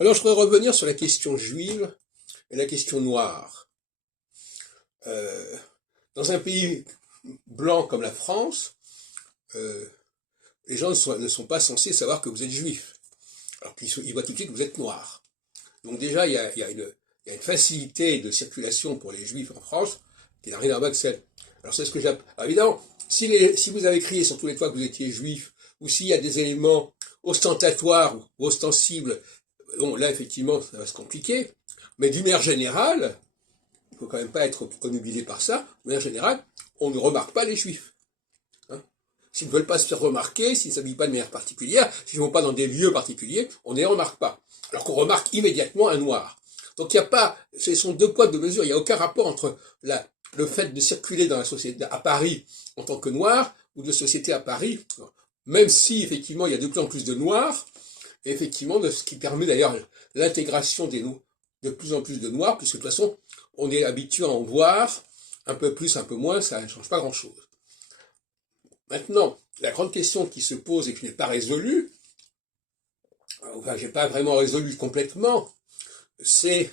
Alors, je voudrais revenir sur la question juive et la question noire. Euh, dans un pays blanc comme la France, euh, les gens ne sont pas censés savoir que vous êtes juif. Alors qu'ils voient tout de suite que vous êtes noir. Donc déjà, il y a une facilité de circulation pour les juifs en France qui n'a rien à voir avec celle. Alors c'est ce que j'appelle. Évidemment, si vous avez crié sur tous les toits que vous étiez juif, ou s'il y a des éléments ostentatoires ou ostensibles, bon, là, effectivement, ça va se compliquer. Mais d'une manière générale, il ne faut quand même pas être omnubilé par ça. D'une manière générale, on ne remarque pas les juifs. Hein. S'ils ne veulent pas se faire remarquer, s'ils ne s'habillent pas de manière particulière, s'ils ne vont pas dans des lieux particuliers, on ne les remarque pas. Alors qu'on remarque immédiatement un noir. Donc il n'y a pas, ce sont deux poids, deux mesures. Il n'y a aucun rapport entre le fait de circuler dans la société à Paris en tant que noir ou de société à Paris, même si effectivement il y a de plus en plus de noirs, et effectivement de ce qui permet d'ailleurs l'intégration de plus en plus de noirs, puisque de toute façon on est habitué à en voir un peu plus, un peu moins, ça ne change pas grand-chose. Maintenant, la grande question qui se pose et qui n'est pas résolue, enfin j'ai pas vraiment résolu complètement, c'est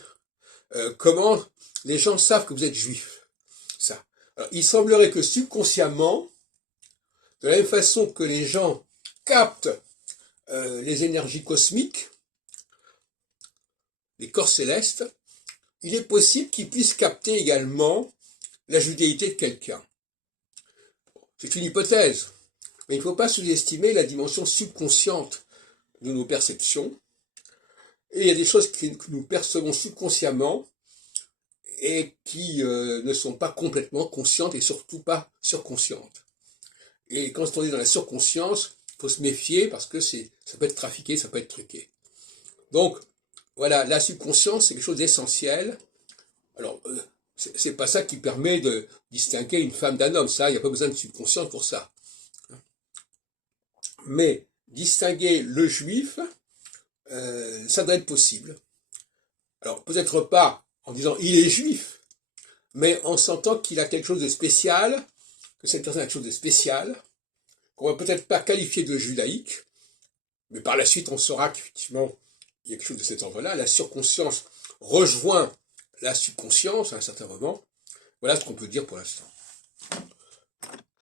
comment les gens savent que vous êtes juif. Ça. Alors, il semblerait que subconsciemment, de la même façon que les gens captent les énergies cosmiques, les corps célestes, il est possible qu'ils puissent capter également la judéité de quelqu'un. C'est une hypothèse, mais il ne faut pas sous-estimer la dimension subconsciente de nos perceptions. Et il y a des choses que nous percevons subconsciemment et qui ne sont pas complètement conscientes et surtout pas surconscientes. Et quand on est dans la surconscience, il faut se méfier parce que ça peut être trafiqué, ça peut être truqué. Donc, voilà, la subconscience, c'est quelque chose d'essentiel. Alors, c'est pas ça qui permet de distinguer une femme d'un homme, ça, il n'y a pas besoin de subconscience pour ça. Mais distinguer le juif, ça doit être possible. Alors, peut-être pas en disant il est juif, mais en sentant qu'il a quelque chose de spécial, que cette personne a quelque chose de spécial, qu'on va peut-être pas qualifier de judaïque, mais par la suite on saura qu'effectivement il y a quelque chose de cet ordre-là, la surconscience rejoint la subconscience à un certain moment. Voilà ce qu'on peut dire pour l'instant.